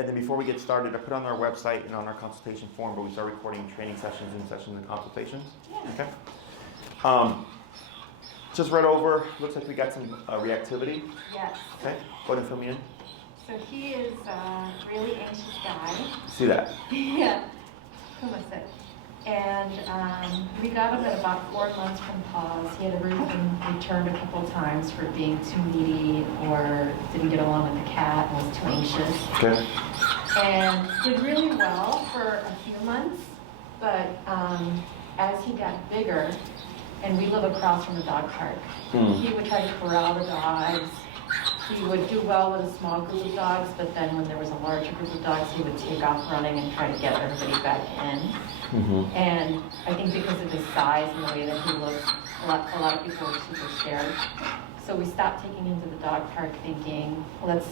And then before we get started, I put on our website and on our consultation form, but we start recording training sessions and consultations. Yeah. Okay. Just read over, looks like we got some reactivity. Yes. Okay, go ahead and fill me in. So he is a really anxious guy. See that? Yeah. Kuma said. And we got him at about 4 months from pause. He had been returned a couple times for being too needy or didn't get along with the cat and was too anxious. Okay. And did really well for a few months, but as he got bigger, and we live across from a dog park, he would try to corral the dogs. He would do well with a small group of dogs, but then when there was a larger group of dogs, he would take off running and try to get everybody back in. And I think because of his size and the way that he looks, a lot of people were super scared. So we stopped taking him to the dog park thinking, let's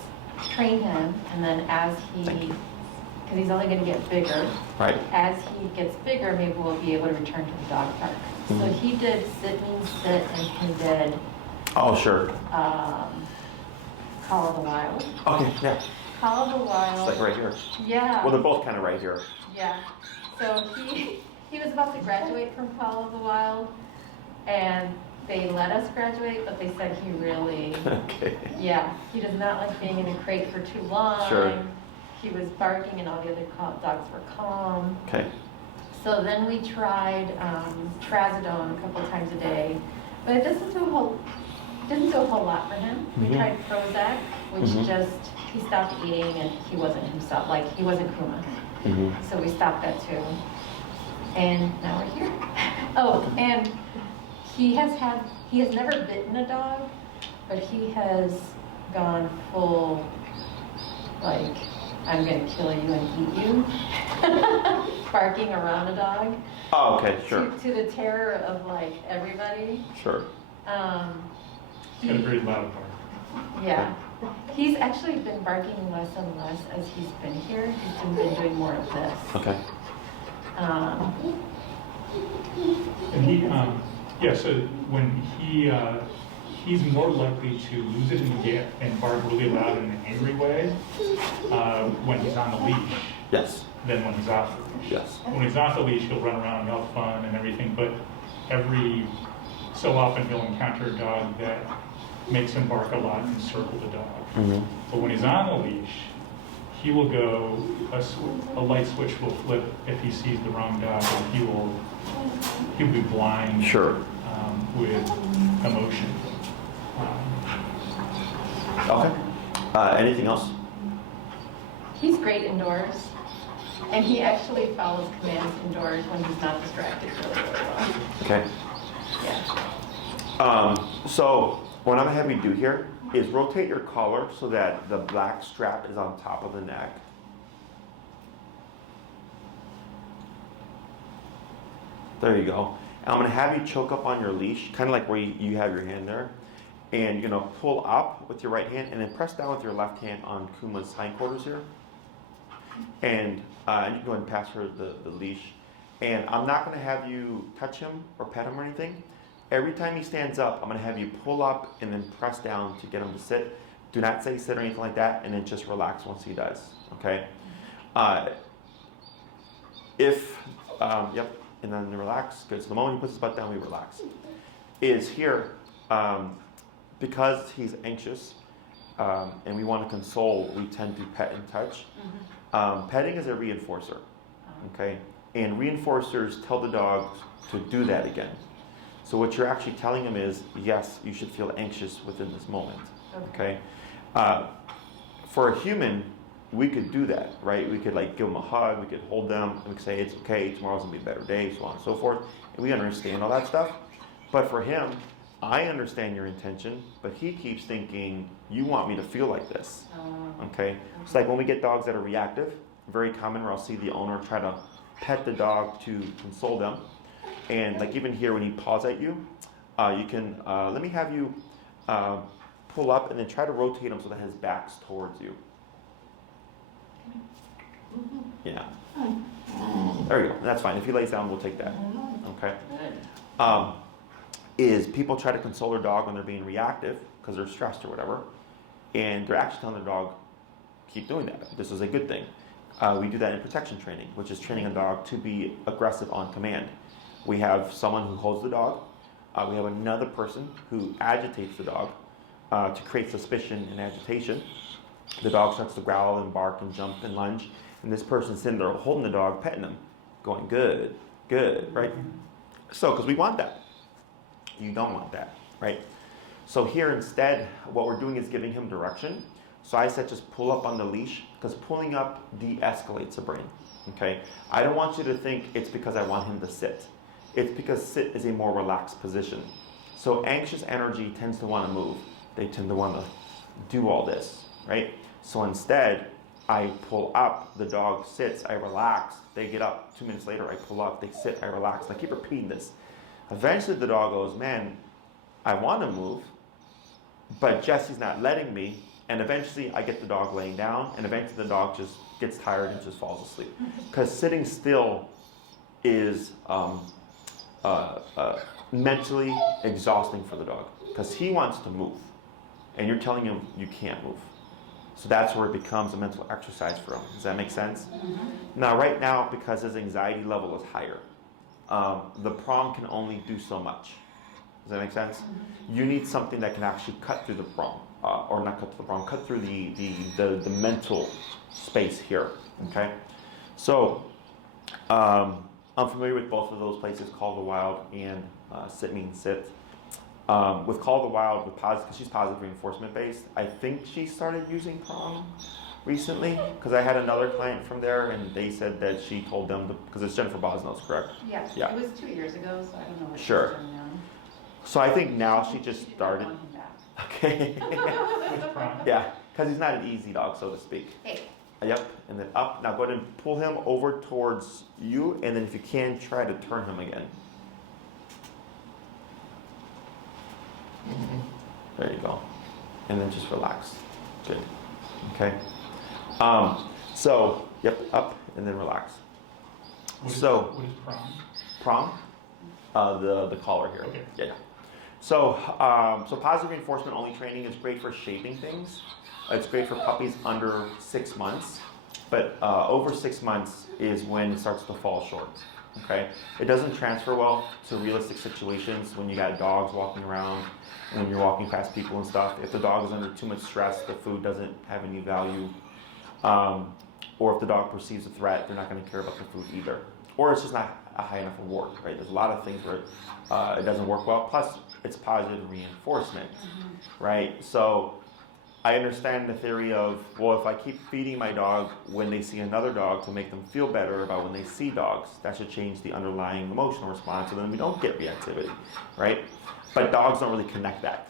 train him, and then as because he's only going to get bigger, right. As he gets bigger, maybe we'll be able to return to the dog park. So he did sit, means sit, and he did Oh, sure. Call of the Wild. Okay, yeah. Call of the Wild. It's like right here. Yeah. Well, they're both kind of right here. Yeah. So he was about to graduate from Call of the Wild, and they let us graduate, but they said he really, Okay. yeah, he does not like being in a crate for too long. Sure. He was barking, and all the other dogs were calm. Okay. So then we tried trazodone a couple times a day, but it doesn't do a whole lot for him. We tried Prozac, which he stopped eating and he wasn't himself, like he wasn't Kuma. So we stopped that too. And now we're here. Oh, and he has never bitten a dog, but he has gone full, like, I'm going to kill you and eat you, barking around a dog. Oh, okay, sure. To the terror of, like, everybody. Sure. He's got a very loud bark. Yeah. He's actually been barking less and less as he's been here. He's been doing more of this. Okay. And he, so when he's more likely to lose it and bark really loud in an angry way when he's on the leash. Yes. Than when he's off the leash. Yes. When he's off the leash, he'll run around and have fun and everything, but every so often he'll encounter a dog that makes him bark a lot and circle the dog. But when he's on the leash, he will go, a light switch will flip if he sees the wrong dog, and he'll be blind with emotion. Okay. Anything else? He's great indoors, and he actually follows commands indoors when he's not distracted really well. Okay. Yeah. So what I'm gonna have you do here is rotate your collar so that the black strap is on top of the neck. There you go. And I'm gonna have you choke up on your leash, kind of like where you have your hand there. And you're gonna pull up with your right hand and then press down with your left hand on Kuma's hindquarters here. And you can go ahead and pass her the leash. And I'm not gonna have you touch him or pet him or anything. Every time he stands up, I'm gonna have you pull up and then press down to get him to sit. Do not say sit or anything like that, and then just relax once he does, okay? And then relax. Good, so the moment he puts his butt down, we relax. Is here, because he's anxious, and we want to console, we tend to pet and touch. Petting is a reinforcer, okay? And reinforcers tell the dog to do that again. So what you're actually telling him is, yes, you should feel anxious within this moment, okay? For a human, we could do that, right? We could like give them a hug, we could hold them, and we could say, it's okay, tomorrow's gonna be a better day, so on and so forth. And we understand all that stuff. But for him, I understand your intention, but he keeps thinking, you want me to feel like this, okay? It's like when we get dogs that are reactive, very common where I'll see the owner try to pet the dog to console them. And like even here when he paws at you, you can, let me have you pull up and then try to rotate him so that his back's towards you. Yeah. There you go. That's fine. If he lays down, we'll take that. Okay. Is people try to console their dog when they're being reactive because they're stressed or whatever, and they're actually telling their dog, keep doing that. This is a good thing. We do that in protection training, which is training a dog to be aggressive on command. We have someone who holds the dog. We have another person who agitates the dog to create suspicion and agitation. The dog starts to growl and bark and jump and lunge. And this person's sitting there holding the dog, petting him, going, good, good, right? So, because we want that. You don't want that, right? So here instead, what we're doing is giving him direction. So I said just pull up on the leash, because pulling up de-escalates a brain, okay? I don't want you to think it's because I want him to sit. It's because sit is a more relaxed position. So anxious energy tends to want to move. They tend to want to do all this, right? So instead, I pull up, the dog sits, I relax, they get up. 2 minutes later, I pull up, they sit, I relax. And I keep repeating this. Eventually the dog goes, man, I want to move, but Jesse's not letting me. And eventually I get the dog laying down, and eventually the dog just gets tired and just falls asleep. Because sitting still is mentally exhausting for the dog, because he wants to move, and you're telling him you can't move. So that's where it becomes a mental exercise for him. Does that make sense? Mm-hmm. Now, right now, because his anxiety level is higher, the prong can only do so much. Does that make sense? Mm-hmm. You need something that can actually cut through the prong, or not cut through the prong, cut through the mental space here. Okay, so I'm familiar with both of those places, Call the Wild and Sit Means Sit. With Call the Wild, with positive, because she's positive reinforcement based, I think she started using prong recently, because I had another client from there, and they said that she told them, because it's Jennifer Bosnell's, correct? Yeah, Yeah. It was 2 years ago, so I don't know what Sure. she's doing now. So I think now she just She did started. not want him back. Okay. With prong. Yeah, because he's not an easy dog, so to speak. Hey, Yep, and then up. Now go ahead and pull him over towards you, and then if you can, try to turn him again. There you go. And then just relax. Good. Okay. So, yep, up and then relax. What is prong? Prong, the collar here. Okay. Yeah. So, so positive reinforcement only training is great for shaping things. It's great for puppies under 6 months, but over 6 months is when it starts to fall short. Okay, it doesn't transfer well to realistic situations when you got dogs walking around, when you're walking past people and stuff. If the dog is under too much stress, the food doesn't have any value, or if the dog perceives a threat, they're not going to care about the food either, or it's just not a high enough reward. Right? There's a lot of things where it doesn't work well. Plus, it's positive reinforcement, right? So I understand the theory of, well, if I keep feeding my dog when they see another dog to make them feel better about when they see dogs, that should change the underlying emotional response, so then we don't get reactivity, right? But dogs don't really connect that,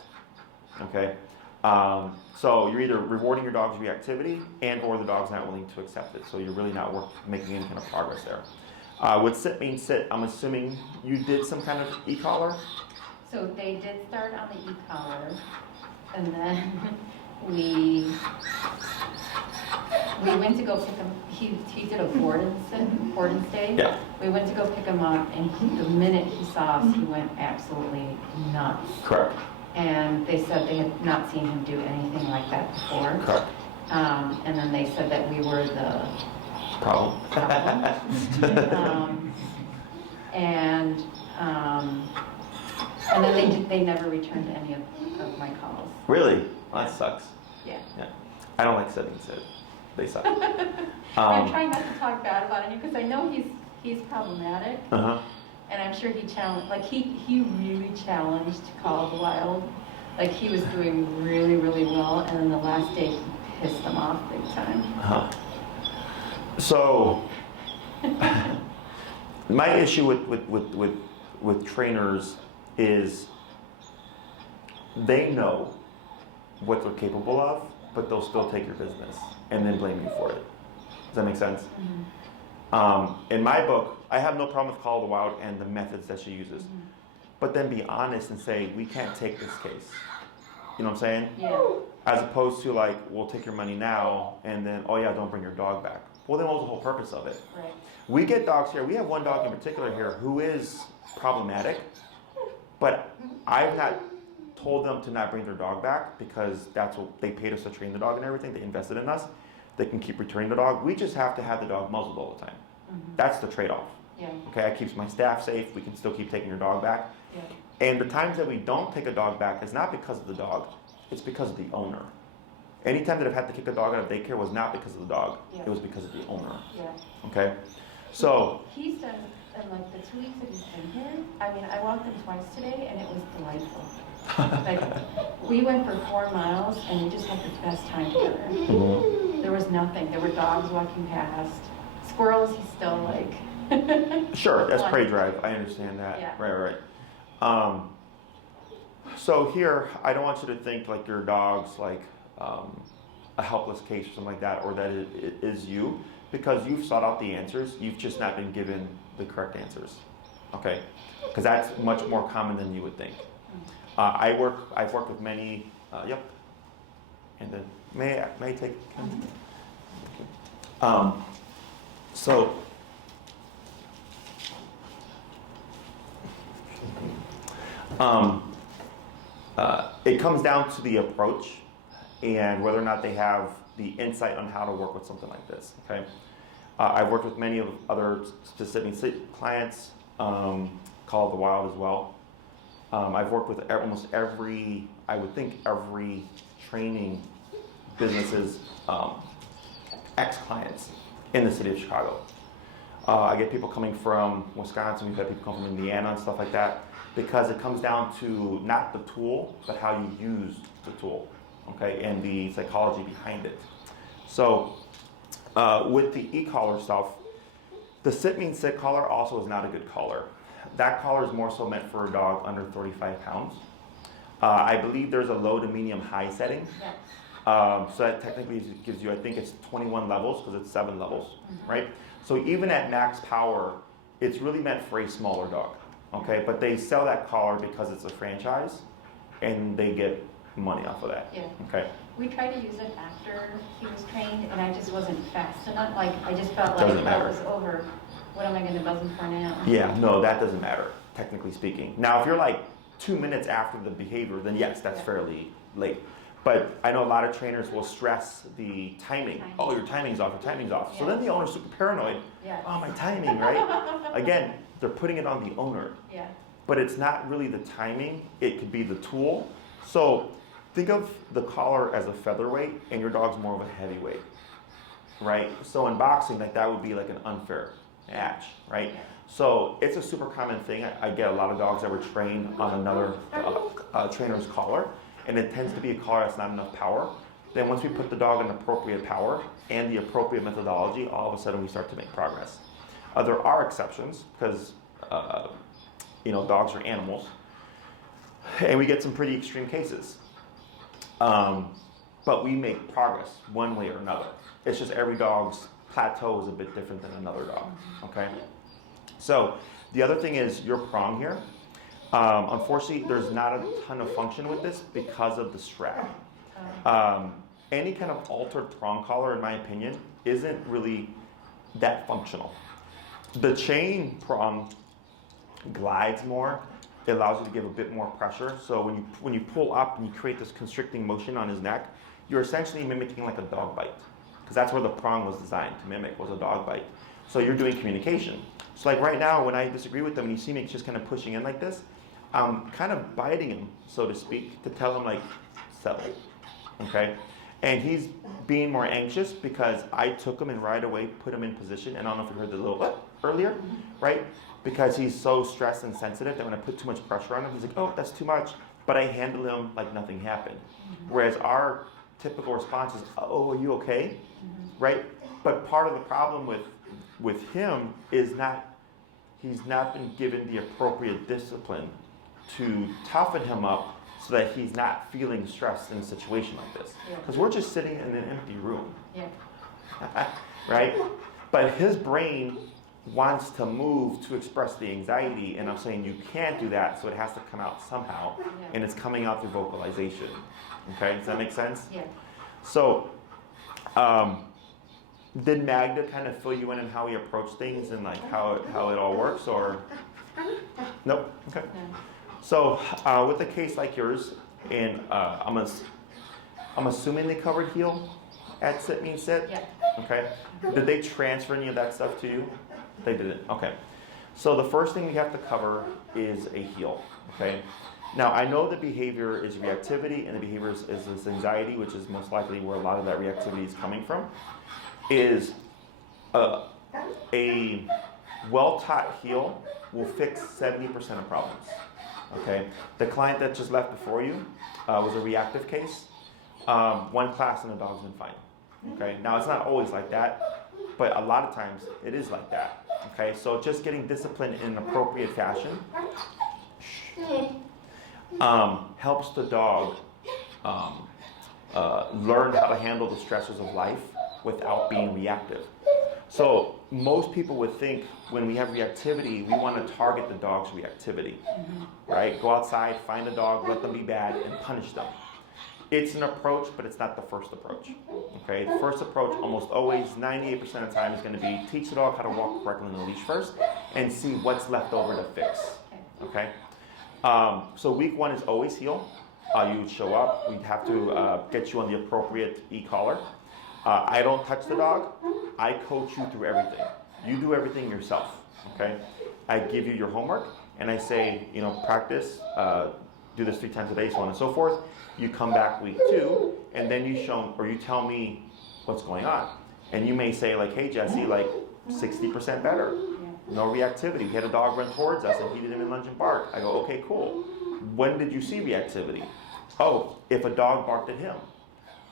okay? So you're either rewarding your dog's reactivity and or the dog's not willing to accept it, so you're really not making any kind of progress there. With Sit Means Sit, I'm assuming you did some kind of e-collar? so they did start on the e-collar, and then we went to go pick him. He did a board and stay. Yeah. We went to go pick him up, and the minute he saw us, he went absolutely nuts. Correct. And they said they had not seen him do anything like that before. Correct. And then they said that we were the Problem. And then they never returned any of my calls. Really? Well, that sucks. Yeah. Yeah. I don't like Sit Means Sit. They suck. I'm trying not to talk bad about him because I know he's problematic, Uh-huh. and I'm sure he really challenged Call the Wild. Like he was doing really, really well, and then the last day he pissed them off big time. Uh-huh. So, my issue with trainers is they know what they're capable of, but they'll still take your business and then blame you for it. Does that make sense? Mm-hmm. In my book, I have no problem with Call the Wild and the methods that she uses. Mm-hmm. But then be honest and say, we can't take this case. You know what I'm saying? Yeah. As opposed to like, we'll take your money now and then, oh yeah, don't bring your dog back. Well, then what was the whole purpose of it? Right. We get dogs here. We have one dog in particular here who is problematic, but I've not told them to not bring their dog back because that's what they paid us to train the dog and everything. They invested in us. they can keep returning the dog. We just have to have the dog muzzled all the time. That's the trade-off. Yeah, Okay, it keeps my staff safe. We can still keep taking your dog back. yeah, And the times that we don't take a dog back is not because of the dog, it's because of the owner. Anytime that I've had to kick a dog out of daycare was not because of the dog, Yeah. it was because of the owner. yeah. Okay? So, He's done, in like the 2 weeks that he's been here, I mean, I walked him twice today and it was delightful. Like, we went for 4 miles and we just had the best time together. There was nothing. There were dogs walking past. Squirrels, he's still like. sure, that's prey drive. I understand that. Yeah. Right. So here, I don't want you to think like your dog's like a helpless case or something like that, or that it is you, because you've sought out the answers. You've just not been given the correct answers. Okay? Because that's much more common than you would think. I've worked with many. Yep. And then may I take? So. It comes down to the approach and whether or not they have the insight on how to work with something like this. Okay, I've worked with many of other specific clients called the Wild as well. I've worked with almost every, I would think every training business's ex-clients in the city of Chicago. I get people coming from Wisconsin, we've had people come from Indiana and stuff like that, because it comes down to not the tool, but how you use the tool, okay, and the psychology behind it. So with the e-collar stuff, the sit mean sit collar also is not a good collar. That collar is more so meant for a dog under 35 pounds. I believe there's a low to medium high setting. Yeah. So that technically gives you, I think it's 21 levels because it's 7 levels, right? So even at max power, it's really meant for a smaller dog, okay? But they sell that collar because it's a franchise and they get money off of that, Yeah. okay? We tried to use it after he was trained and I just wasn't fast enough. Like, I just felt like Doesn't that matter. was over. What am I going to buzz him for now? Yeah, no, that doesn't matter, technically speaking. Now, if you're like 2 minutes after the behavior, then yes, that's fairly late. But I know a lot of trainers will stress the timing. Oh, your timing's off, your timing's off. So then the owner's super paranoid. Yeah. Oh, my timing, right? Again, they're putting it on the owner. Yeah. But it's not really the timing, it could be the tool. So think of the collar as a featherweight and your dog's more of a heavyweight, right? So in boxing, like that would be like an unfair match, right? So it's a super common thing. I get a lot of dogs that were trained on another trainer's collar, and it tends to be a collar that's not enough power. Then once we put the dog in appropriate power and the appropriate methodology, all of a sudden we start to make progress. There are exceptions because dogs are animals, and we get some pretty extreme cases. But we make progress one way or another. It's just every dog's plateau is a bit different than another dog, okay? So the other thing is your prong here. Unfortunately, there's not a ton of function with this because of the strap. Any kind of altered prong collar, in my opinion, isn't really that functional. The chain prong glides more. It allows you to give a bit more pressure. So when you pull up and you create this constricting motion on his neck, you're essentially mimicking like a dog bite, because that's where the prong was designed to mimic, was a dog bite. So you're doing communication. So like right now, when I disagree with him and you see me just kind of pushing in like this, I'm kind of biting him, so to speak, to tell him like, settle, okay? And he's being more anxious because I took him and right away put him in position. And I don't know if you heard the little earlier, right? Because he's so stressed and sensitive that when I put too much pressure on him, he's like, oh, that's too much. But I handle him like nothing happened. Whereas our typical response is, oh, are you okay? Right? But part of the problem with him is he's not been given the appropriate discipline to toughen him up so that he's not feeling stressed in a situation like this. Because we're just sitting in an empty room. Yeah. Right? But his brain wants to move to express the anxiety, and I'm saying you can't do that, so it has to come out somehow, and it's coming out through vocalization. Okay, does that make sense? Yeah. So, did Magda kind of fill you in on how we approach things and like how it all works, or? Nope. Okay. No. So, with a case like yours, and I'm assuming they covered heel. at sit, mean sit? Yeah. Okay. Did they transfer any of that stuff to you? They didn't. Okay. So the first thing we have to cover is a heel. Okay. Now I know the behavior is reactivity and the behavior is this anxiety, which is most likely where a lot of that reactivity is coming from. Is a well-taught heel will fix 70% of problems. Okay. The client that just left before you was a reactive case. One class and the dog's been fine. Okay. Now it's not always like that, but a lot of times it is like that. Okay. So just getting disciplined in an appropriate fashion helps the dog learn how to handle the stresses of life without being reactive. So most people would think when we have reactivity, we want to target the dog's reactivity, right? Go outside, find a dog, let them be bad, and punish them. It's an approach, but it's not the first approach. Okay, the first approach almost always, 98% of the time, is going to be teach the dog how to walk correctly on the leash first, and see what's left over to fix. Okay, so week 1 is always heel. You would show up. We'd have to get you on the appropriate e-collar. I don't touch the dog. I coach you through everything. You do everything yourself. Okay, I give you your homework, and I say, practice. Do this 3 times a day, so on and so forth. You come back week 2, and then you tell me what's going on. And you may say, like, hey, Jesse, like 60% better. No reactivity. We had a dog run towards us and he didn't even lunge and bark. I go, okay, cool. When did you see reactivity? Oh, if a dog barked at him.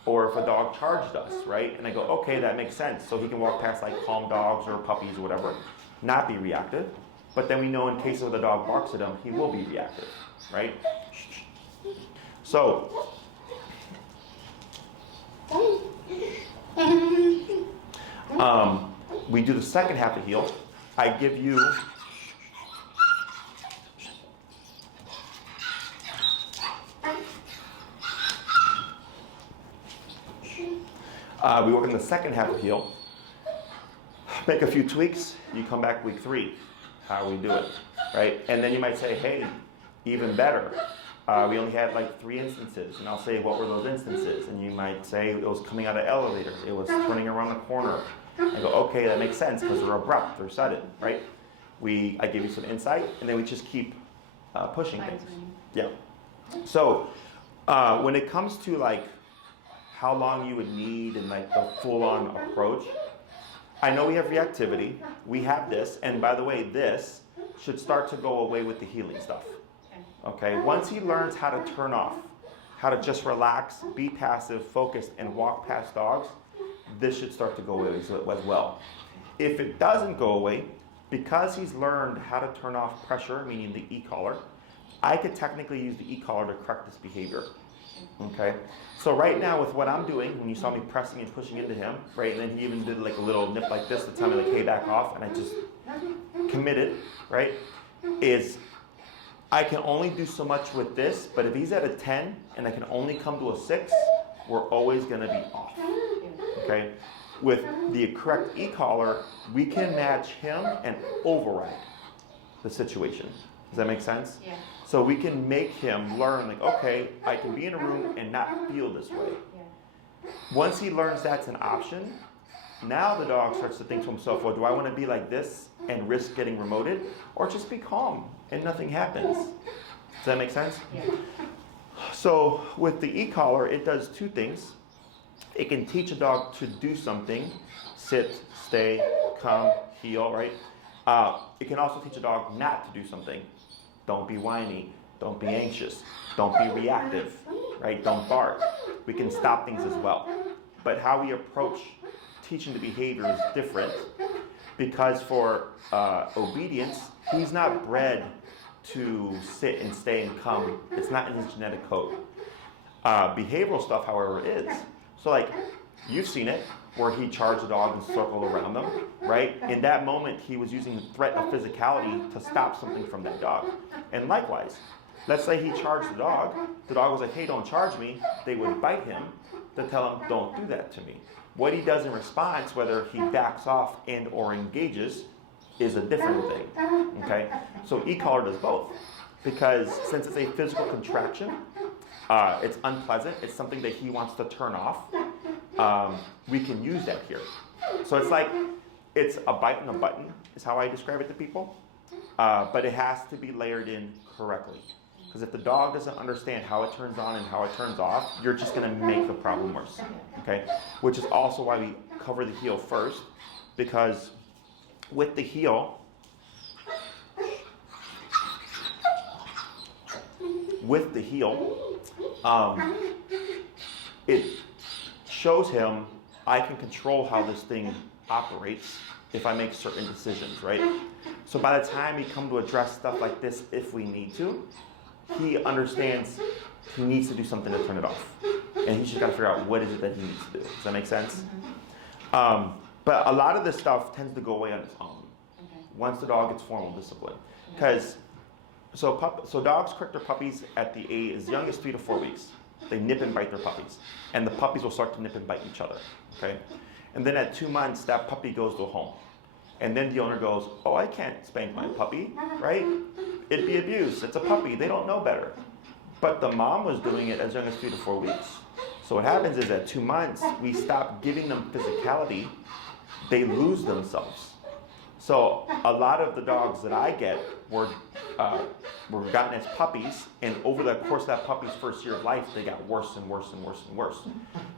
Or if a dog charged us, right? And I go, okay, that makes sense. So he can walk past like calm dogs or puppies or whatever, not be reactive. But then we know in case of the dog barks at him, he will be reactive, right? So, we do the second half of heel. I give you we work in the second half of heel. Make a few tweaks. You come back week 3. How we do it, right? And then you might say, hey, even better. We only had like 3 instances, and I'll say, what were those instances? And you might say it was coming out of elevators. It was turning around the corner. I go, okay, that makes sense because they're abrupt, they're sudden, right? I give you some insight, and then we just keep pushing things. Yeah. So when it comes to like how long you would need and like the full-on approach, I know we have reactivity. We have this, and by the way, this should start to go away with the healing stuff. Okay. Once he learns how to turn off, how to just relax, be passive, focused, and walk past dogs, this should start to go away as well. If it doesn't go away, because he's learned how to turn off pressure, meaning the e-collar, I could technically use the e-collar to correct this behavior. Okay, so right now with what I'm doing, when you saw me pressing and pushing into him, right, and then he even did like a little nip like this to tell me like, hey, back off, and I just committed, right, is I can only do so much with this, but if he's at a 10 and I can only come to a 6, we're always going to be off. Okay, with the correct e-collar, we can match him and override the situation. Does that make sense? Yeah. So we can make him learn, like, okay, I can be in a room and not feel this way. Yeah. Once he learns that's an option, now the dog starts to think to himself, well, do I want to be like this and risk getting remoted, or just be calm and nothing happens? Does that make sense? Yeah. So with the e-collar, it does 2 things. It can teach a dog to do something, sit, stay, come, heel, right? It can also teach a dog not to do something. Don't be whiny, don't be anxious, don't be reactive, right? Don't bark. We can stop things as well. But how we approach teaching the behavior is different, because for obedience, he's not bred to sit and stay and come. It's not in his genetic code. Behavioral stuff, however, is. So like, you've seen it, where he charged the dog and circled around them, right? In that moment, he was using the threat of physicality to stop something from that dog. And likewise, let's say he charged the dog was like, hey, don't charge me. They would bite him to tell him, don't do that to me. What he does in response, whether he backs off and or engages, is a different thing, okay? So e-collar does both, because since it's a physical contraction, it's unpleasant, it's something that he wants to turn off. we can use that here. So it's like, it's a bite and a button is how I describe it to people. But it has to be layered in correctly. Because if the dog doesn't understand how it turns on and how it turns off, you're just going to make the problem worse. Okay? Which is also why we cover the heel first. Because with the heel, it shows him I can control how this thing operates if I make certain decisions, right? So by the time we come to address stuff like this, if we need to, he understands he needs to do something to turn it off. And he's just got to figure out what is it that he needs to do. Does that make sense? But a lot of this stuff tends to go away on its own once the dog gets formal discipline. Because so dogs correct their puppies at the age as young as 3 to 4 weeks. They nip and bite their puppies. And the puppies will start to nip and bite each other. Okay? And then at 2 months, that puppy goes to a home. And then the owner goes, oh, I can't spank my puppy, right? It'd be abuse. It's a puppy. They don't know better. But the mom was doing it as young as 3 to 4 weeks. So what happens is at 2 months, we stop giving them physicality. They lose themselves. So a lot of the dogs that I get were gotten as puppies, and over the course of that puppy's first year of life, they got worse and worse and worse and worse.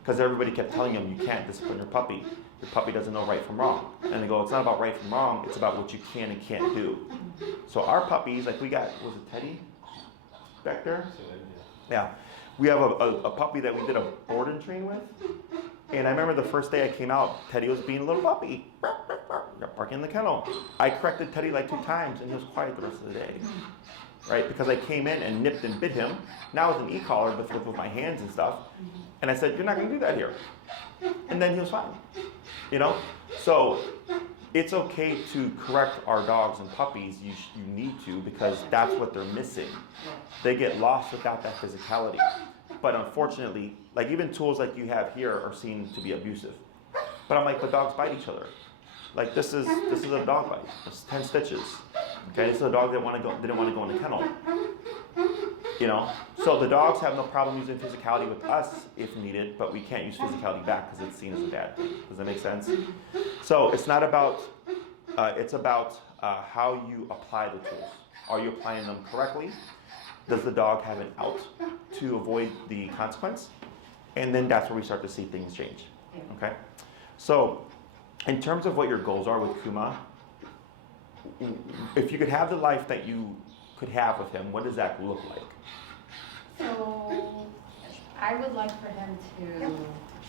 Because everybody kept telling them, you can't discipline your puppy. Your puppy doesn't know right from wrong. And they go, it's not about right from wrong, it's about what you can and can't do. So our puppies, like we got, was it Teddy back there? Yeah. We have a puppy that we did a board and train with. And I remember the first day I came out, Teddy was being a little puppy. Got barking in the kennel. I corrected Teddy like 2 times and he was quiet the rest of the day. Right? Because I came in and nipped and bit him. Now with an e-collar, but with my hands and stuff. And I said, you're not going to do that here. And then he was fine. You know? So it's okay to correct our dogs and puppies. You need to, because that's what they're missing. They get lost without that physicality. But unfortunately, like even tools like you have here are seen to be abusive. But I'm like, but dogs bite each other. Like this is a dog bite. It's 10 stitches. Okay, this is a dog that didn't want to go in the kennel. You know, so the dogs have no problem using physicality with us if needed, but we can't use physicality back because it's seen as a bad thing. Does that make sense? So it's not about. It's about how you apply the tools. Are you applying them correctly? Does the dog have an out to avoid the consequence? And then that's where we start to see things change. Okay? So, in terms of what your goals are with Kuma, if you could have the life that you could have with him, what does that look like? So, I would like for him to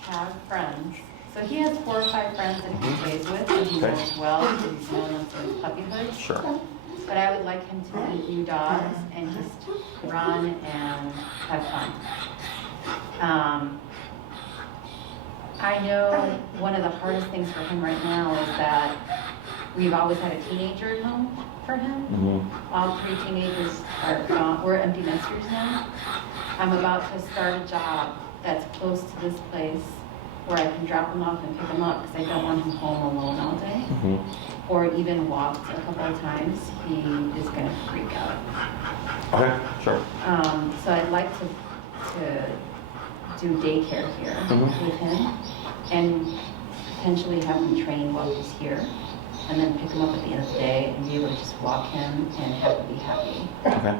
have friends. So he has 4 or 5 friends that he plays with, and he knows well because he's known them since puppyhood. Sure. But I would like him to meet new dogs and just run and have fun. I know one of the hardest things for him right now is that we've always had a teenager at home for him. Mm-hmm. All 3 teenagers are gone. We're empty nesters now. I'm about to start a job that's close to this place where I can drop him off and pick him up because I don't want him home alone all day. Mm-hmm. Or even walked a couple of times, he is going to freak out. Okay, sure. So I'd like to do daycare here with him and potentially have him train while he's here and then pick him up at the end of the day and be able to just walk him and have him be happy. Okay.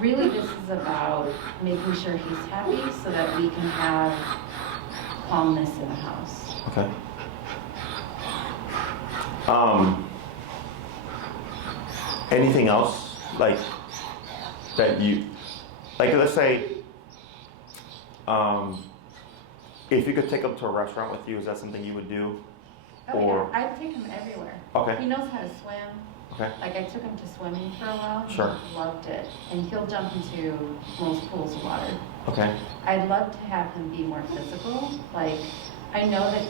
Really, this is about making sure he's happy so that we can have calmness in the house. Okay. Anything else like that you like? Let's say, if you could take him to a restaurant with you, is that something you would do? Oh, or yeah. I'd take him everywhere. Okay. He knows how to swim. Okay. Like I took him to swimming for a while. Sure. He loved it, and he'll jump into most pools of water. Okay. I'd love to have him be more physical. Like I know that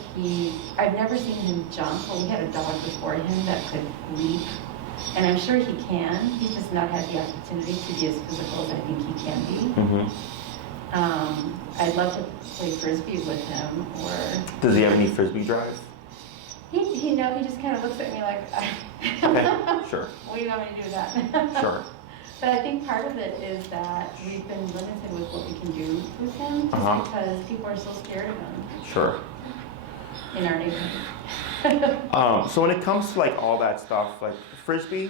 I've never seen him jump, but we had a dog before him that could leap. And I'm sure he can. He's just not had the opportunity to be as physical as I think he can be. Mm-hmm. I'd love to play Frisbee with him. Or does he have any Frisbee drive? He just kind of looks at me like, okay, sure. What do you want me to do with that? Sure. But I think part of it is that we've been limited with what we can do with him, just because people are so scared of him. Sure. In our neighborhood. So when it comes to like all that stuff, like Frisbee,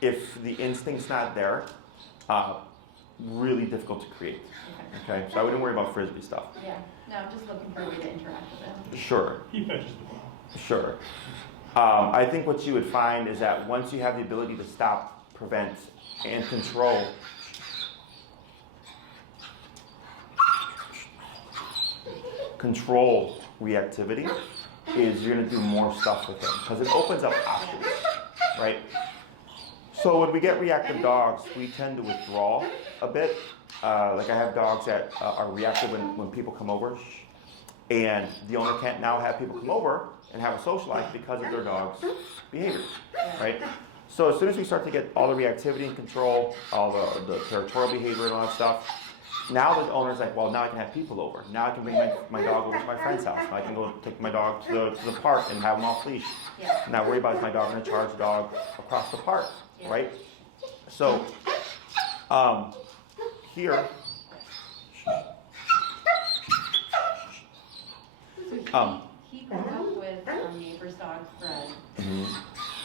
if the instinct's not there, really difficult to create. Okay, so I wouldn't worry about Frisbee stuff. Yeah, no, I'm just looking for a way to interact with him. Sure. He fetches the ball. Sure. I think what you would find is that once you have the ability to stop, prevent, and control reactivity, is you're going to do more stuff with him because it opens up options, right? So when we get reactive dogs, we tend to withdraw a bit. Like I have dogs that are reactive when people come over, and the owner can't now have people come over and have a social life because of their dog's behavior, right? So as soon as we start to get all the reactivity and control, all the territorial behavior and all that stuff, now the owner's like, well, now I can have people over. Now I can bring my dog over to my friend's house. Now I can go take my dog to the park and have him off leash. Yeah. Not worry about is my dog going to charge the dog across the park, right? So here, He grew up with our neighbor's dog, Fred.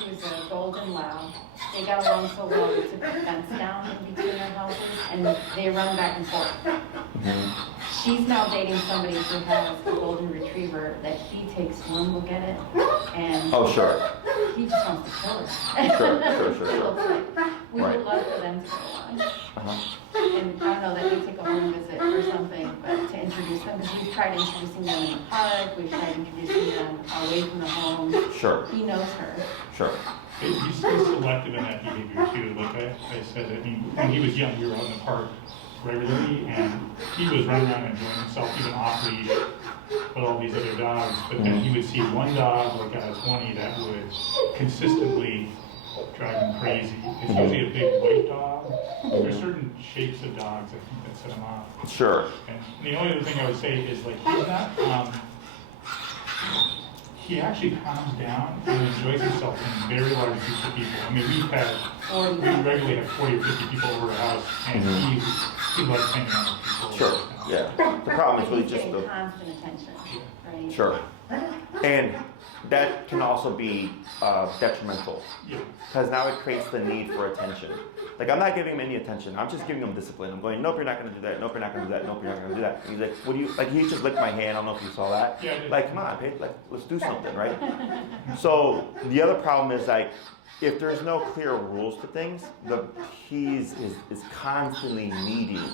He was a golden lab. They got along so well, they took the fence down in between their houses, and they run back and forth. She's now dating somebody who has a golden retriever that he takes one look at it, and oh sure, he just wants to kill her. Sure. We would love for them to go on. And I don't know, that we take a home visit or something, but to introduce them, because we've tried introducing them in the park, we've tried introducing them away from the home. Sure. He knows her. Sure. He's selective in that behavior too. Like I said, I mean, when he was young, we were out in the park regularly, and he was running around enjoying himself, even off leash with all these other dogs. But then he would see one dog, like a 20, that would consistently drive him crazy. It's usually a big white dog. There's certain shapes of dogs, I think, that set him off. Sure. And the only other thing I would say is, like, he's not, he actually calms down and enjoys himself in very large groups of people. I mean, we regularly have 40 or 50 people over our house, and he likes hanging out with people. Sure. Yeah. The problem is really He's just getting the constant attention, right? sure, and that can also be detrimental because now it creates the need for attention. Like I'm not giving him any attention. I'm just giving him discipline. I'm going, nope, you're not going to do that. Nope, you're not going to do that. Nope, you're not going to do that. And he's like, what do you like? He just licked my hand. I don't know if you saw that. Yeah, like, come on, Paige, like let's do something, right? So the other problem is like if there's no clear rules to things, he's is constantly needing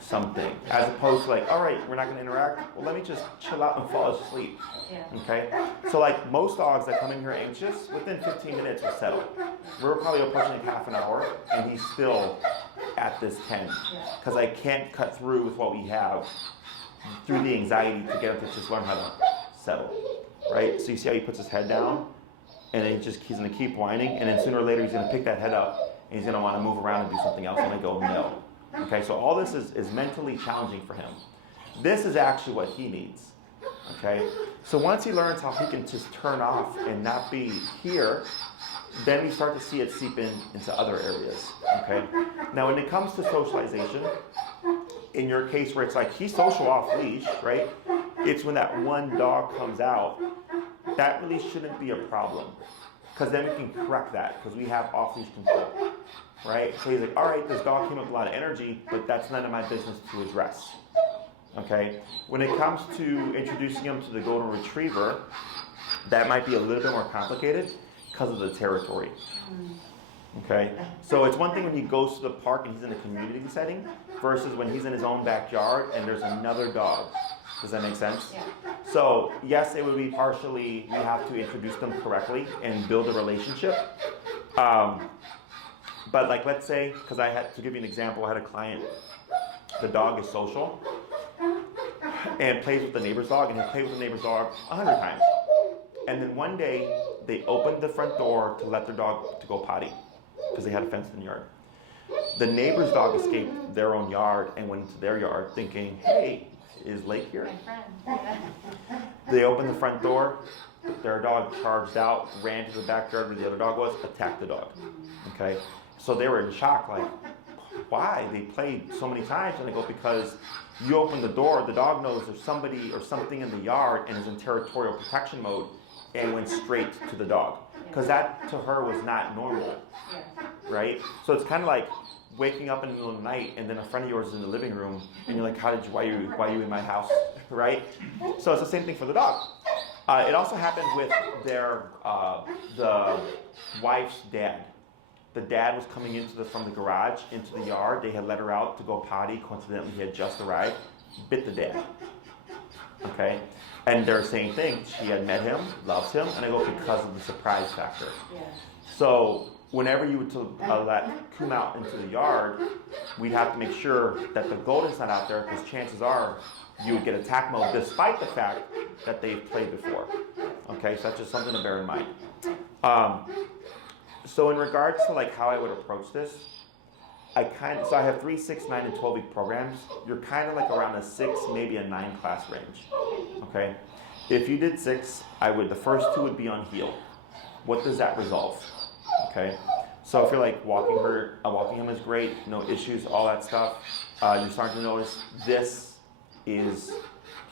something as opposed to like, all right, we're not going to interact. Well, let me just chill out and fall asleep. Yeah. Okay, so like most dogs that come in here anxious, within 15 minutes will settle. We're probably approaching half an hour, and he's still at this 10 because I can't cut through with what we have through the anxiety to get him to just learn how to settle, right? So you see how he puts his head down, and then he's going to keep whining, and then sooner or later he's going to pick that head up, and he's going to want to move around and do something else, and I go, no. Okay, so all this is mentally challenging for him. This is actually what he needs. Okay, so once he learns how he can just turn off and not be here, then we start to see it seep into other areas. Okay, now when it comes to socialization, in your case where it's like he's social off leash, right? It's when that one dog comes out, that really shouldn't be a problem, because then we can correct that because we have off leash control, right? So he's like, all right, this dog came up with a lot of energy, but that's none of my business to address. Okay, when it comes to introducing him to the golden retriever, that might be a little bit more complicated because of the territory. Okay, so it's one thing when he goes to the park and he's in a community setting versus when he's in his own backyard and there's another dog. Does that make sense? Yeah. So yes, it would be partially we have to introduce them correctly and build a relationship. But like let's say, because I had to give you an example, I had a client. The dog is social and plays with the neighbor's dog, and he'll play with the neighbor's dog 100 times. And then one day, they opened the front door to let their dog to go potty because they had a fenced-in yard. The neighbor's dog escaped their own yard and went into their yard thinking, hey, is Lake here? My friend. They opened the front door, their dog charged out, ran to the backyard where the other dog was, attacked the dog. Okay? So they were in shock, like, why? They played so many times. And I go, because you open the door, the dog knows there's somebody or something in the yard and is in territorial protection mode and went straight to the dog. Because that to her was not normal, right? So it's kind of like waking up in the middle of the night and then a friend of yours is in the living room and you're like, why are you in my house, right? So it's the same thing for the dog. It also happened with the wife's dad. The dad was coming from the garage into the yard. They had let her out to go potty. Coincidentally, he had just arrived. Bit the dad. Okay? And they're saying things. She had met him, loves him, and I go, because of the surprise factor. Yeah. So whenever you would let Kuma out into the yard, we'd have to make sure that the golden's not out there, because chances are you would get attack mode despite the fact that they've played before. Okay, so that's just something to bear in mind. So in regards to like how I would approach this, I have 3, 6, 9, and 12-week programs. You're kind of like around a 6, maybe a 9 class range. Okay, if you did 6, the first 2 would be on heel. What does that resolve? Okay, so if you're like walking him is great, no issues, all that stuff. You're starting to notice he's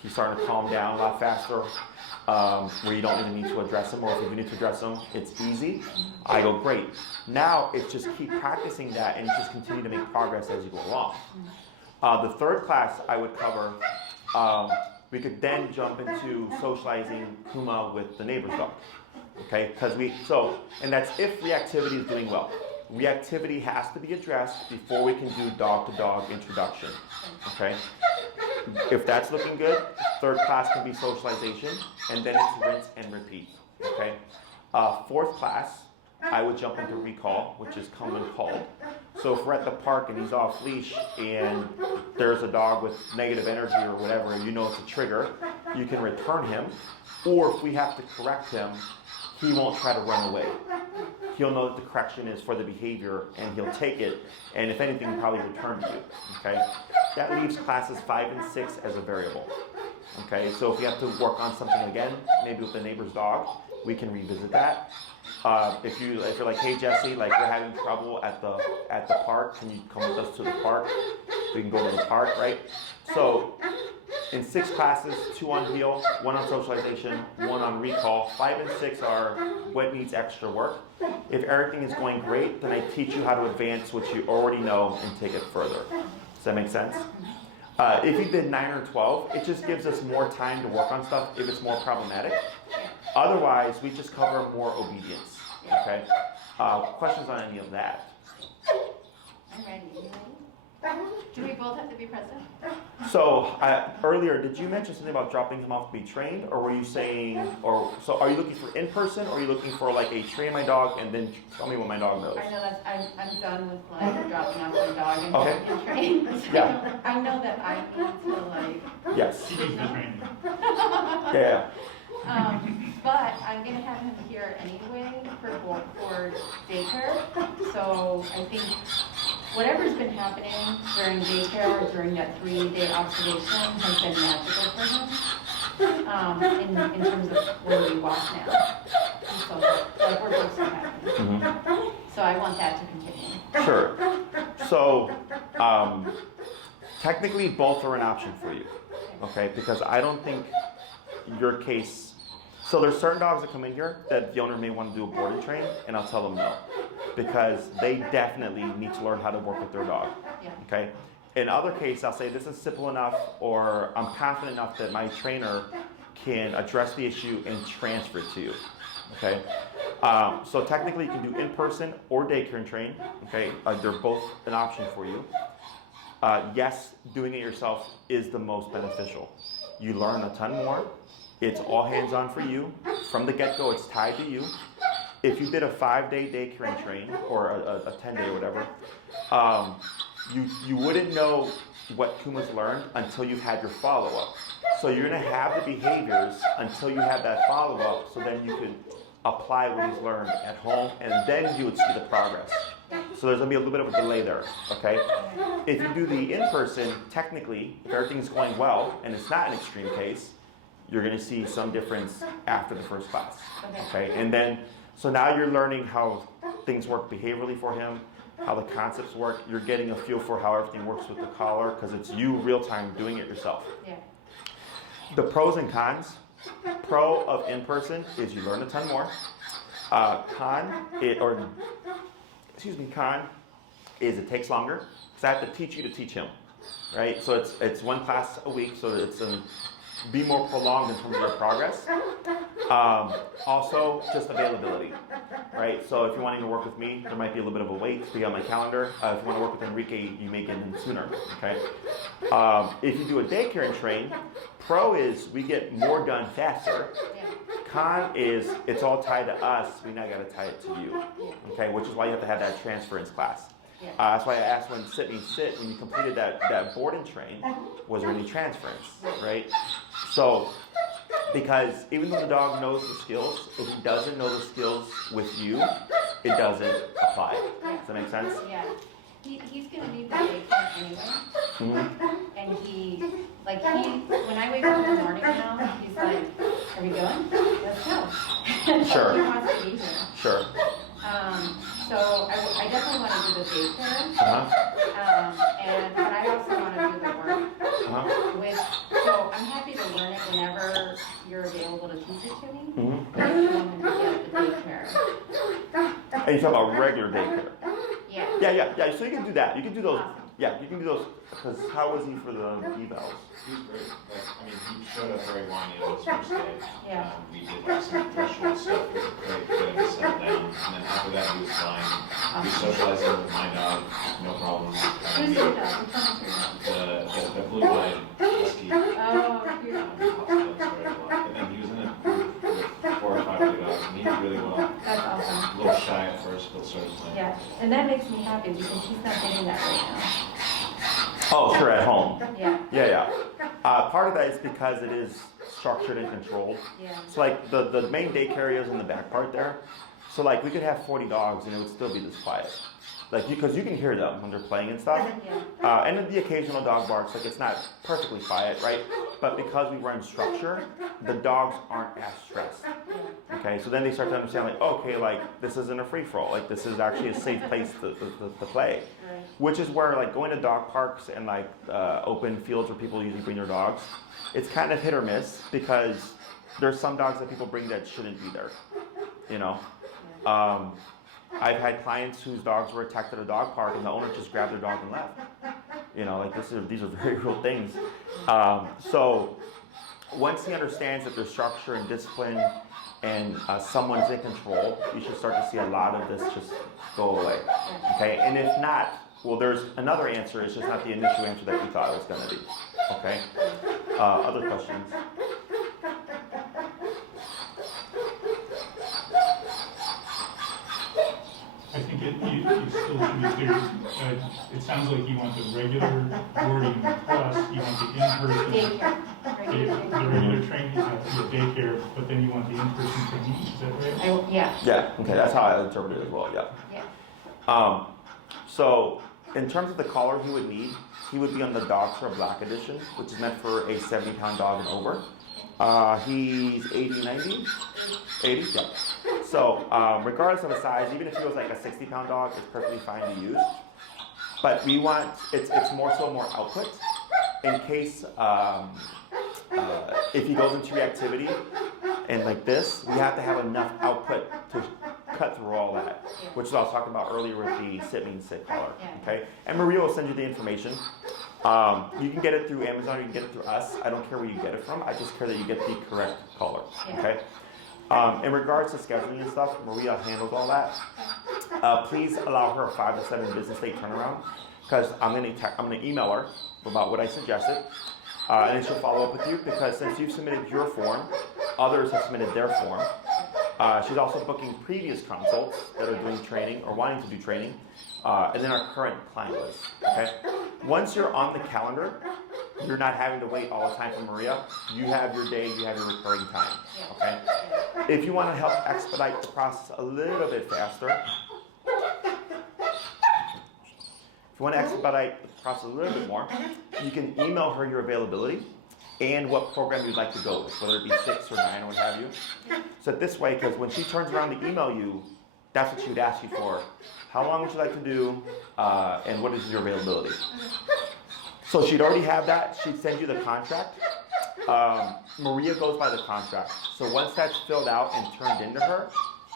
starting to calm down a lot faster, where you don't even need to address him, or if you do need to address him, it's easy. I go, great. Now it's just keep practicing that and just continue to make progress as you go along. The third class I would cover, we could then jump into socializing Kuma with the neighbor's dog. Okay, and that's if reactivity is doing well. Reactivity has to be addressed before we can do dog-to-dog introduction. Okay, if that's looking good, third class can be socialization, and then it's rinse and repeat. Okay, fourth class, I would jump into recall, which is come when called. So if we're at the park and he's off leash and there's a dog with negative energy or whatever, and you know it's a trigger, you can return him. Or if we have to correct him, he won't try to run away. He'll know that the correction is for the behavior and he'll take it, and if anything, he'll probably return to you. Okay? That leaves classes 5 and 6 as a variable. Okay, so if you have to work on something again, maybe with the neighbor's dog, we can revisit that. If you're like, hey Jesse, like we're having trouble at the park, can you come with us to the park? We can go to the park, right? So in 6 classes, 2 on heel, 1 on socialization, 1 on recall. 5 and 6 are what needs extra work. If everything is going great, then I teach you how to advance what you already know and take it further. Does that make sense? If you did 9 or 12, it just gives us more time to work on stuff if it's more problematic. Otherwise, we just cover more obedience. Okay? Questions on any of that? I'm ready. You ready? Do we both have to be present? So earlier, did you mention something about dropping him off to be trained, or were you saying, so are you looking for in person, or are you looking for like a train my dog and then tell me what my dog knows? I know that I'm done with like dropping off my dog and Okay. train. So Yeah. I know that I need to like. Yes. She needs the training. Yeah. But I'm gonna have him here anyway for daycare. So I think whatever's been happening during daycare or during that 3-day observation has been magical for him. In terms of where we walk now. And so like we're both so happy. Mm-hmm. So I want that to continue. Sure. So technically both are an option for you. Okay, because I don't think your case. So there's certain dogs that come in here that the owner may want to do a boarding train, and I'll tell them no, because they definitely need to learn how to work with their dog. Yeah. Okay. In other cases, I'll say this is simple enough, or I'm confident enough that my trainer can address the issue and transfer it to you. Okay. So technically, you can do in person or daycare and train. Okay. They're both an option for you. Yes, doing it yourself is the most beneficial. You learn a ton more. It's all hands-on for you. From the get-go, it's tied to you. If you did a 5-day daycare and train, or a 10-day or whatever, you wouldn't know what Kuma's learned until you've had your follow-up. So you're going to have the behaviors until you have that follow-up, so then you could apply what he's learned at home, and then you would see the progress. So there's going to be a little bit of a delay there, okay? If you do the in-person, technically, if everything's going well, and it's not an extreme case, you're going to see some difference after the first class, okay? And then, so now you're learning how things work behaviorally for him. how the concepts work. You're getting a feel for how everything works with the collar because it's you real time doing it yourself. Yeah. The pros and cons. Pro of in-person is you learn a ton more. Con is it takes longer because I have to teach you to teach him, right? So it's one class a week, so it's be more prolonged in terms of your progress. Also, just availability, right? So if you're wanting to work with me, there might be a little bit of a wait to be on my calendar. If you want to work with Enrique, you may get in sooner, okay? If you do a daycare and train, pro is we get more done faster. Yeah. Con is it's all tied to us, we now got to tie it to you, okay? Which is why you have to have that transference class. Yeah. That's why I asked when sit means sit, when you completed that board and train, was there any transference, right? So, because even though the dog knows the skills, if he doesn't know the skills with you, it doesn't apply. Does that make sense? Yeah. He's going to need the daycare anyway. Mm-hmm. And when I wake up in the morning now, he's like, are we going? Let's go. Sure. He wants to be here. Sure. So I definitely want to do the daycare. But I also want to do the work so I'm happy to learn it whenever you're available to teach it to me. Mm-hmm. But I just want him to get the daycare. And you're talking about regular daycare? Yeah. Yeah. So you can do that. You can do those. Awesome. Yeah, you can do those. Because how was he for the evals? He was great. He showed up very whiny on his first day. Yeah. We did some threshold stuff with the crate, get him to settle down, and then after that he was fine. We socialized him with my dog, no problems. Who's your dog? Which one's your dog? The blue-eyed husky. Oh, cute. And then he was in a group with 4 or 5 other dogs, and he did really well. That's A awesome. little shy at first, but sort of playing. Yeah, and that makes me happy because he's not getting that right Oh, sure, at home. now. Yeah, Yeah. Part of that is because it is structured and controlled. yeah. So like the main daycare area is in the back part there. So like we could have 40 dogs and it would still be this quiet. Like because you can hear them when they're playing and stuff. Yeah. And then the occasional dog barks, like it's not perfectly quiet, right? But because we run structure, the dogs aren't as stressed. Okay, so then they start to understand like, okay, like this isn't a free-for-all, like this is actually a safe place to play. Right. Which is where like going to dog parks and like open fields where people usually bring their dogs, it's kind of hit or miss because there's some dogs that people bring that shouldn't be there, you know? I've had clients whose dogs were attacked at a dog park and the owner just grabbed their dog and left. You know, like these are very real things. So once he understands that there's structure and discipline and someone's in control, you should start to see a lot of this just go away. Okay, and if not, well, there's another answer. It's just not the initial answer that we thought it was going to be. Okay. Other questions? I think you still should be clear. It sounds like you want the regular wording plus you want the in-person. Daycare. The regular training, the daycare, but then you want the in-person training. Is that right? Yeah. Yeah. Okay, that's how I interpret it as well. Yeah. Yeah. So in terms of the collar he would need, he would be on the Dogtra Black Edition, which is meant for a 70-pound dog and over. He's 80, 90? 80? Yeah. So regardless of the size, even if he was like a 60-pound dog, it's perfectly fine to use. But we want, it's more output in case if he goes into reactivity and like this, we have to have enough output to cut through all that, which is what I was talking about earlier with the sit means sit collar. Okay, and Maria will send you the information. You can get it through Amazon, or you can get it through us. I don't care where you get it from. I just care that you get the correct collar. Okay. In regards to scheduling and stuff, Maria handles all that. Please allow her a 5 to 7 business day turnaround, because I'm gonna email her about what I suggested, and then she'll follow up with you. Because since you've submitted your form, others have submitted their form. She's also booking previous consults that are doing training or wanting to do training, and then our current client list. Okay. Once you're on the calendar, you're not having to wait all the time for Maria. You have your day, you have your recurring time. Okay. If you want to help expedite the process a little bit faster, if you want to expedite the process a little bit more, you can email her your availability and what program you'd like to go with, whether it be 6 or 9 or what have you. So this way, because when she turns around to email you, that's what she would ask you for. How long would you like to do, and what is your availability? So she'd already have that. She'd send you the contract. Maria goes by the contract. So once that's filled out and turned into her,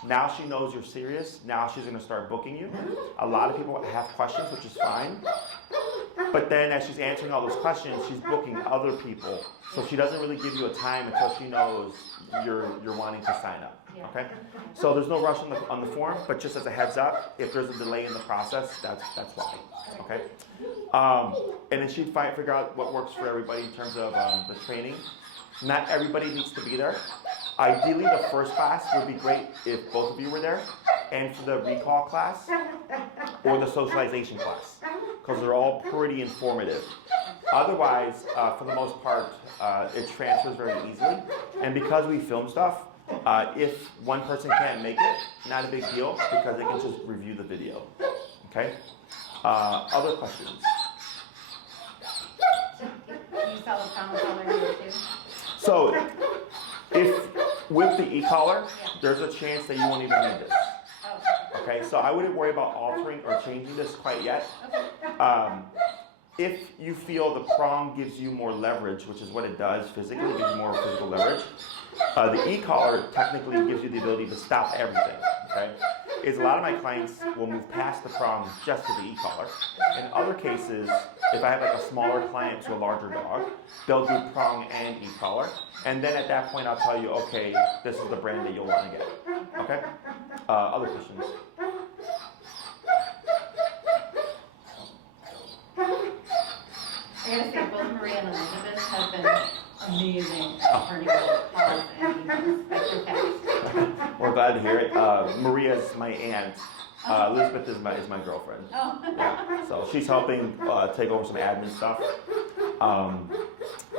now she knows you're serious. Now she's going to start booking you. A lot of people have questions, which is fine. But then as she's answering all those questions, she's booking other people. So she doesn't really give you a time until she knows you're wanting to sign up. Okay? So there's no rush on the form, but just as a heads up, if there's a delay in the process, that's why. Okay? And then she'd figure out what works for everybody in terms of the training. Not everybody needs to be there. Ideally, the first class would be great if both of you were there, and for the recall class or the socialization class, because they're all pretty informative. Otherwise, for the most part, it transfers very easily. And because we film stuff, if one person can't make it, not a big deal, because they can just review the video. Okay? Other questions? Can you sell a pound color here too? So, if with the e-collar, there's a chance that you won't even need this. Oh, Okay, so I wouldn't worry about altering or changing this quite yet. okay. If you feel the prong gives you more leverage, which is what it does physically, it gives you more physical leverage, the e-collar technically gives you the ability to stop everything. Okay, is a lot of my clients will move past the prong just to the e-collar. In other cases, if I have like a smaller client to a larger dog, they'll do prong and e-collar, and then at that point I'll tell you, okay, this is the brand that you'll want to get. Okay, other questions? I gotta say, both Maria and Elizabeth have been amazing at turning out calls and like your text. We're glad to hear it. Maria's my aunt. Elizabeth is my girlfriend. Oh. Yeah. So she's helping take over some admin stuff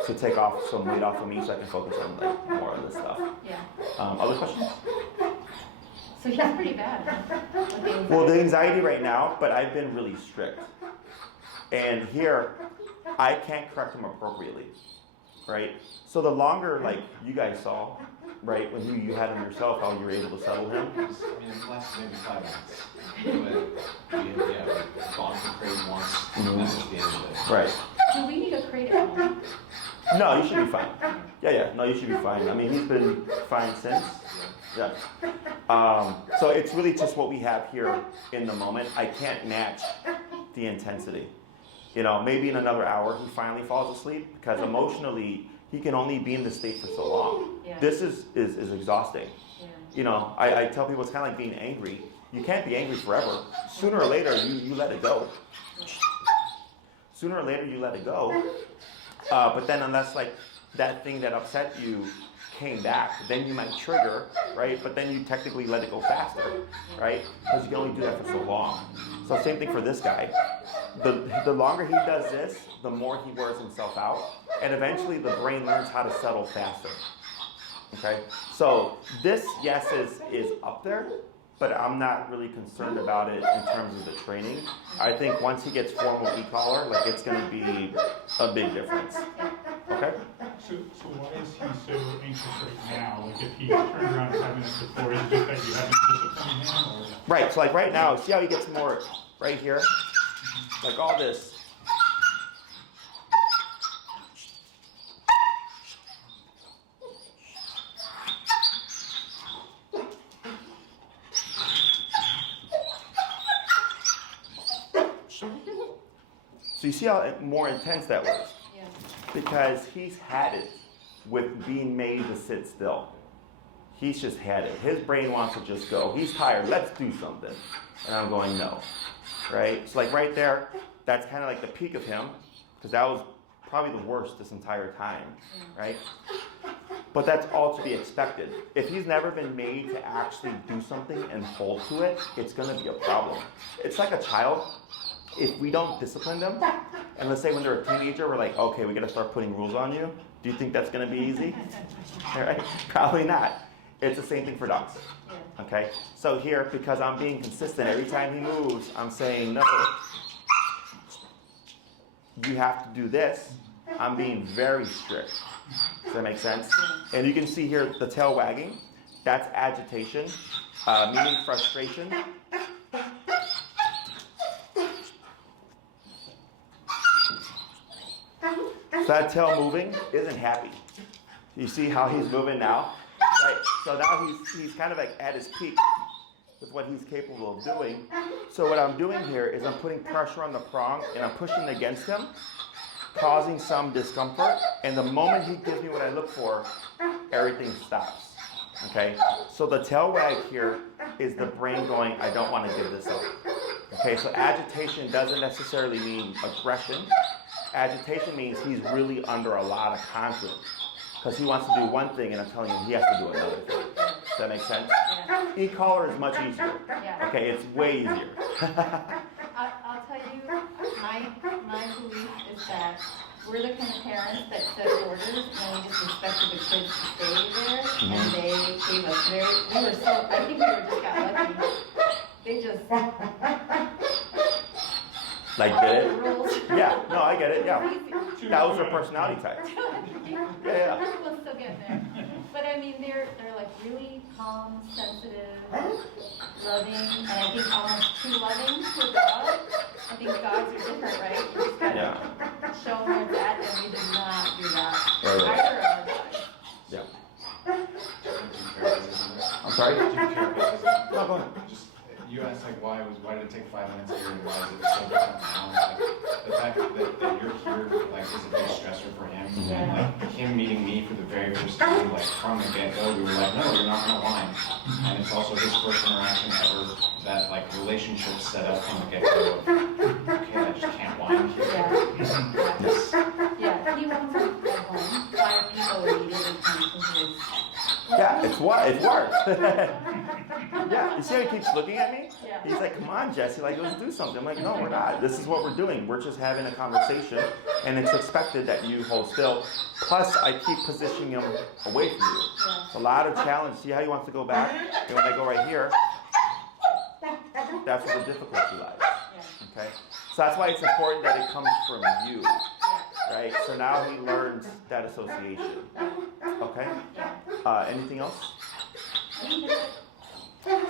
to take off some weight off of me, so I can focus on like more of this stuff. Yeah. Other questions? So he's pretty bad. With the anxiety. Well, the anxiety right now, but I've been really strict. And here, I can't correct him appropriately, right? So the longer, like you guys saw, right, when you had him yourself, how you were able to settle him. I mean, it lasted maybe 5 minutes. But we've gone to crate once, and that was the end of it. Right. Do we need a crate at home? No, you should be fine. Yeah, no, you should be fine. I mean, he's been fine since. Yeah. So it's really just what we have here in the moment. I can't match the intensity. You know, maybe in another hour he finally falls asleep, because emotionally he can only be in this state for so long. Yeah. This is exhausting. Yeah. You know, I tell people it's kind of like being angry. You can't be angry forever. Sooner or later you let it go. Sooner or later you let it go. But then unless like that thing that upset you came back, then you might trigger, right? But then you technically let it go faster, right? Because you can only do that for so long. So same thing for this guy. The longer he does this, the more he wears himself out. And eventually the brain learns how to settle faster. Okay? So this, yes, is up there, but I'm not really concerned about it in terms of the training. I think once he gets formal e-collar, like it's going to be a big difference. Okay? So why is he so anxious right now? Like if he turned around 5 minutes before, is it just that you haven't disciplined him? Or? Right, so like right now, see how he gets more right here? Like all this. So you see how more intense that was? Yeah. Because he's had it with being made to sit still. He's just had it. His brain wants to just go. He's tired. Let's do something. And I'm going, no. Right? So like right there, that's kind of like the peak of him, because that was probably the worst this entire time. Right? But that's all to be expected. If he's never been made to actually do something and hold to it, it's going to be a problem. It's like a child. If we don't discipline them, and let's say when they're a teenager, we're like, okay, we got to start putting rules on you. Do you think that's going to be easy? All right? Probably not. It's the same thing for dogs. Yeah. Okay? So here, because I'm being consistent, every time he moves, I'm saying, no, you have to do this. I'm being very strict. Does that make sense? And you can see here the tail wagging. That's agitation, meaning frustration. So that tail moving isn't happy. You see how he's moving now? Right? So now he's kind of like at his peak with what he's capable of doing. So what I'm doing here is I'm putting pressure on the prong and I'm pushing against him, causing some discomfort. And the moment he gives me what I look for, everything stops. Okay? So the tail wag here is the brain going, I don't want to give this up. Okay, so agitation doesn't necessarily mean aggression. Agitation means he's really under a lot of conflict because he wants to do one thing and I'm telling him he has to do another thing. Does that make sense? Yeah. E-collar is much easier. Yeah. Okay, it's way easier. I'll tell you, my belief is that we're the kind of parents that set orders and we just expected the kids to stay there and they gave us we were so, I think we just got lucky. They just Like did it? rules. Yeah, no, I get it, yeah. That was her personality type. Yeah. We'll still get there. But I mean, they're like really calm, sensitive, loving, and I think almost too loving to a dog. I think dogs are different, right? You just gotta show them where it's at, and we did not do that. Right. Either of our dogs. Yeah. I'm I'm sorry? No, go ahead. Just, you asked like why did it take 5 minutes here and why is it so different now? Like, the fact that you're here like is a big stressor for him. Yeah. And like him meeting me for the very first time, like from the get-go, we were like, no, you're not gonna whine. And it's also his first interaction ever that like relationship set up from the get-go of, okay, I just can't whine here. Yeah, he wants to go home. 5 people immediately come to his. Yeah, it works. Yeah, you see how he keeps looking at me? Yeah. He's like, come on, Jesse, like, let's do something. I'm like, no, we're not. This is what we're doing. We're just having a conversation, and it's expected that you hold still. Plus, I keep positioning him away from you. Yeah. A lot of challenge. See how he wants to go back? And when I go right here, that's where the difficulty lies. Yeah. Okay? So that's why it's important that it comes from you. Yeah. Right? So now he learns that association. Okay? Anything else?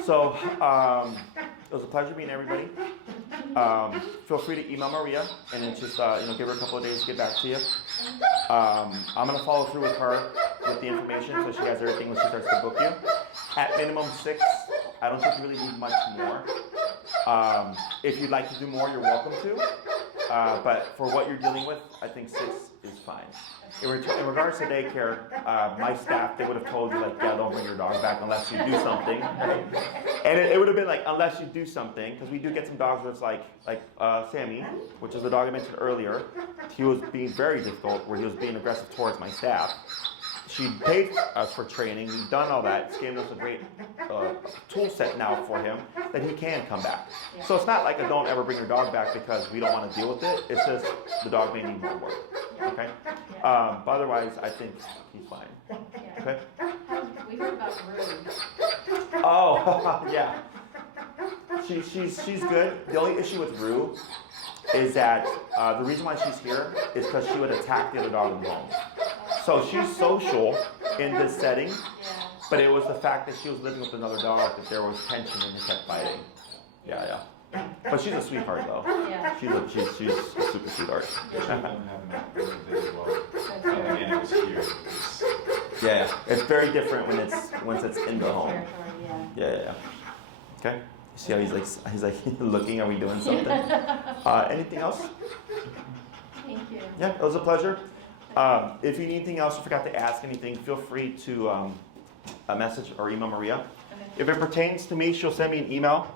So, it was a pleasure meeting everybody. Feel free to email Maria and then just give her a couple of days to get back to you. I'm gonna follow through with her with the information so she has everything when she starts to book you. At minimum 6. I don't think you really need much more. If you'd like to do more, you're welcome to. But for what you're dealing with, I think 6 is fine. In regards to daycare, my staff, they would have told you, like, yeah, don't bring your dog back unless you do something. Right? And it would have been like, unless you do something, because we do get some dogs where it's like Sammy, which is the dog I mentioned earlier. He was being very difficult, where he was being aggressive towards my staff. She paid us for training. We've done all that. It's given us a great tool set now for him that he can come back. So it's not like a don't ever bring your dog back because we don't want to deal with it. It's just the dog may need more work. Okay? But otherwise, I think he's fine. Okay? We heard about Rude. Oh, yeah. She's good. The only issue with Rue is that the reason why she's here is because she would attack the other dog in the home. So she's social in this setting, but it was the fact that she was living with another dog that there was tension and they kept fighting. Yeah. But she's a sweetheart though. Yeah. She's a super sweetheart. Again, it was here. Yeah. It's very different once it's in the home. Territory, Yeah. Okay. See how he's like looking, are we doing something? Anything else? Thank you. Yeah, it was a pleasure. If you need anything else, you forgot to ask anything, feel free to message or email Maria. If it pertains to me, she'll send me an email,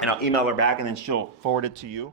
and I'll email her back, and then she'll forward it to you.